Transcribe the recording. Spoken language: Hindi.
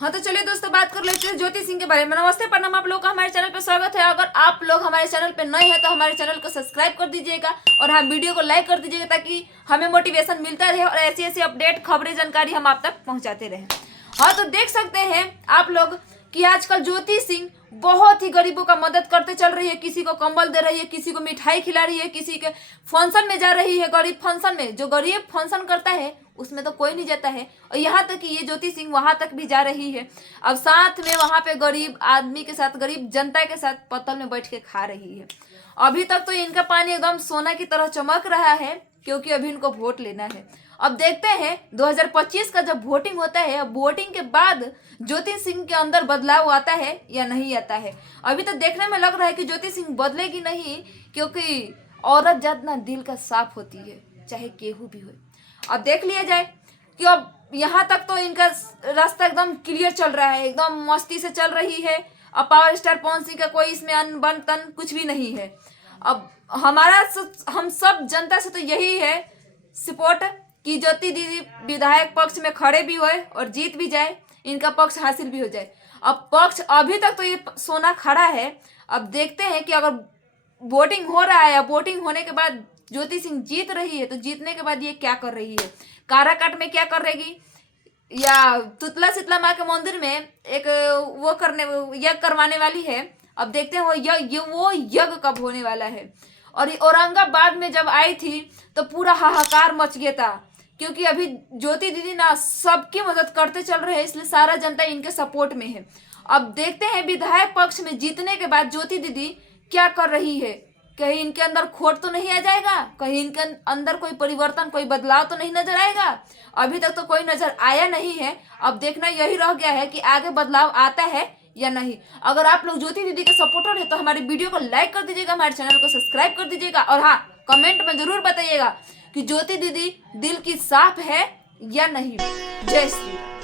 हाँ तो चलिए दोस्तों बात कर लेते हैं ज्योति सिंह के बारे में। नमस्ते, प्रणाम, आप लोग का हमारे चैनल पे स्वागत है। अगर आप लोग हमारे चैनल पे नए हैं तो हमारे चैनल को सब्सक्राइब कर दीजिएगा और हाँ वीडियो को लाइक कर दीजिएगा ताकि हमें मोटिवेशन मिलता रहे और ऐसी ऐसी अपडेट खबरें जानकारी हम आप तक पहुंचाते रहे। हाँ तो देख सकते हैं आप लोग कि आजकल ज्योति सिंह बहुत ही गरीबों का मदद करते चल रही है। किसी को कंबल दे रही है, किसी को मिठाई खिला रही है, किसी के फंक्शन में जा रही है। गरीब फंक्शन में, जो गरीब फंक्शन करता है उसमें तो कोई नहीं जाता है, और यहाँ तक कि ये ज्योति सिंह वहां तक भी जा रही है। अब साथ में वहां पे गरीब आदमी के साथ, गरीब जनता के साथ पत्तल में बैठ के खा रही है। अभी तक तो इनका पानी एकदम सोना की तरह चमक रहा है क्योंकि अभी इनको वोट लेना है। अब देखते हैं 2025 का जब वोटिंग होता है, अब वोटिंग के बाद ज्योति सिंह के अंदर बदलाव आता है या नहीं आता है। अभी तो देखने में लग रहा है कि ज्योति सिंह बदलेगी नहीं, क्योंकि औरत जितना दिल का साफ होती है चाहे केहू भी हो। अब देख लिया जाए कि अब यहाँ तक तो इनका रास्ता एकदम क्लियर चल रहा है, एकदम मस्ती से चल रही है। अब पावर स्टार पवन सिंह का कोई इसमें अन बन तन कुछ भी नहीं है। अब हम सब जनता से तो यही है सपोर्ट कि ज्योति दीदी विधायक पक्ष में खड़े भी होए और जीत भी जाए, इनका पक्ष हासिल भी हो जाए। अब पक्ष अभी तक तो ये सोना खड़ा है। अब देखते हैं कि अगर वोटिंग हो रहा है, वोटिंग होने के बाद ज्योति सिंह जीत रही है तो जीतने के बाद ये क्या कर रही है, काराकाट में क्या कर रहेगी, या तुतला शीतला माँ के मंदिर में एक वो करने यज्ञ करवाने वाली है। अब देखते हैं वो यज्ञ कब होने वाला है। और औरंगाबाद में जब आई थी तो पूरा हाहाकार मच गया था, क्योंकि अभी ज्योति दीदी ना सबकी मदद करते चल रहे हैं, इसलिए सारा जनता इनके सपोर्ट में है। अब देखते हैं विधायक पक्ष में जीतने के बाद ज्योति दीदी क्या कर रही है। कहीं इनके अंदर खोट तो नहीं आ जाएगा, कहीं इनके अंदर कोई परिवर्तन, कोई बदलाव तो नहीं नजर आएगा। अभी तक तो कोई नजर आया नहीं है। अब देखना यही रह गया है कि आगे बदलाव आता है या नहीं। अगर आप लोग ज्योति दीदी के सपोर्टर है तो हमारी वीडियो को लाइक कर दीजिएगा, हमारे चैनल को सब्सक्राइब कर दीजिएगा और हाँ कमेंट में जरूर बताइएगा कि ज्योति दीदी दिल की साफ है या नहीं। जय श्री राम।